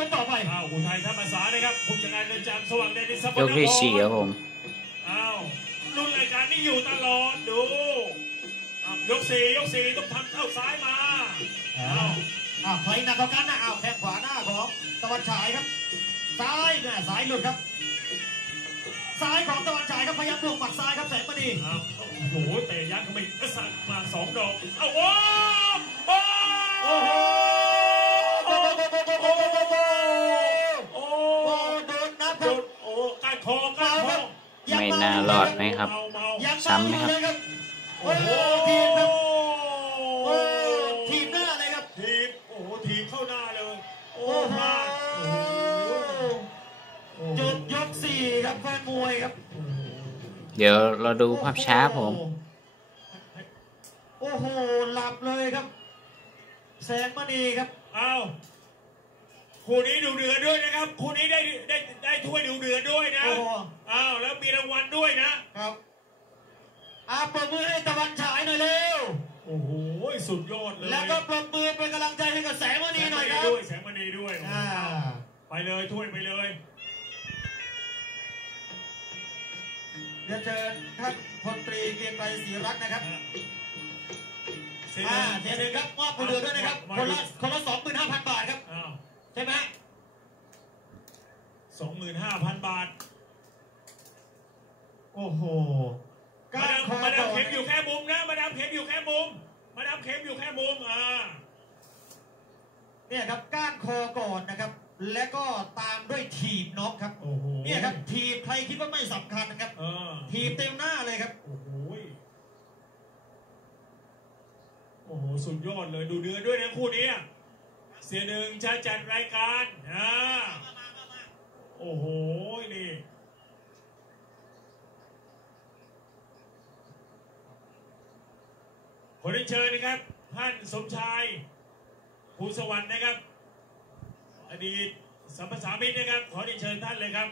ั่าวคุณไยท่านภาษานะครับ คุณชนะเรือนจำสว่างแดนในสมบัติยกที่สี่ครับผม อ้าวรุ่นรายการนี้อยู่ตลอด ดูยกสี่ยกสี่ต้องทำเท้าซ้ายมา อ้าวอ้าวหน้าต่อกันหน้าอ้าวแขงขวาหน้าของตะวันฉายครับ ซ้ายเนี่ซ้ายหลุดครับ ซ้ายของตะวันฉายครับ พยายามปลุกหมัดซ้ายครับแสงมณีโอ้โห เตะยันเข้าไปสักมาสองดอกเอาว้าไม่น่ารอดไหมครับ ซ้ำไหมครับ โอ้โหทีมครับทีมหน้าเลยครับทีมโอ้โหทีมเข้าหน้าเลย โอ้โหจบยกสี่ครับแฟนมวยครับ เดี๋ยวเราดูภาพช้าผม โอ้โห หลับเลยครับ แสงมณีครับเอ้าคู่นี้ดูเดือดด้วยนะครับคู่นี้ได้ได้ได้ถ้วยดูเดือดด้วยนะอ้าวแล้วมีรางวัลด้วยนะครับอ้าปมือให้ตะวันฉายหน่อยเร็วโอ้โหสุดยอดเลยแล้วก็ปมมือเป็นกำลังใจให้กับแสงมณีหน่อยครับแสงมณีด้วยแสงมณีด้วยไปเลยถ้วยไปเลยเดี๋ยวเจอท่านพลตรีเกียรติศรีรักนะครับอ่าเสียหนึ่งครับมอบคนเดือดด้วยนะครับคนละคนละสององหมื่นห้าพันบาท โอ้โหมาดามมาดามเข็มอยู่แค่มุมนะมาดามเข็มอยู่แค่มุมมาดามเข็มอยู่แค่มุมอ่าเนี่ยครับก้านคอก่อนนะครับ และก็ตามด้วยถีบน็อกครับ โอ้โหเนี่ยครับถีบใครคิดว่าไม่สำคัญนะครับถีบเต็มหน้าเลยครับโอ้โหโอ้โหสุดยอดเลยดูเนื้อด้วยนะคู่นี้ เสียหนึ่งจะจัดรายการนะขอเชิญนะครับท่านสมชายภูสวรรค์นะครับ อดีตสมภาษามิตรนะครับขอนเชิญท่านเลยครับ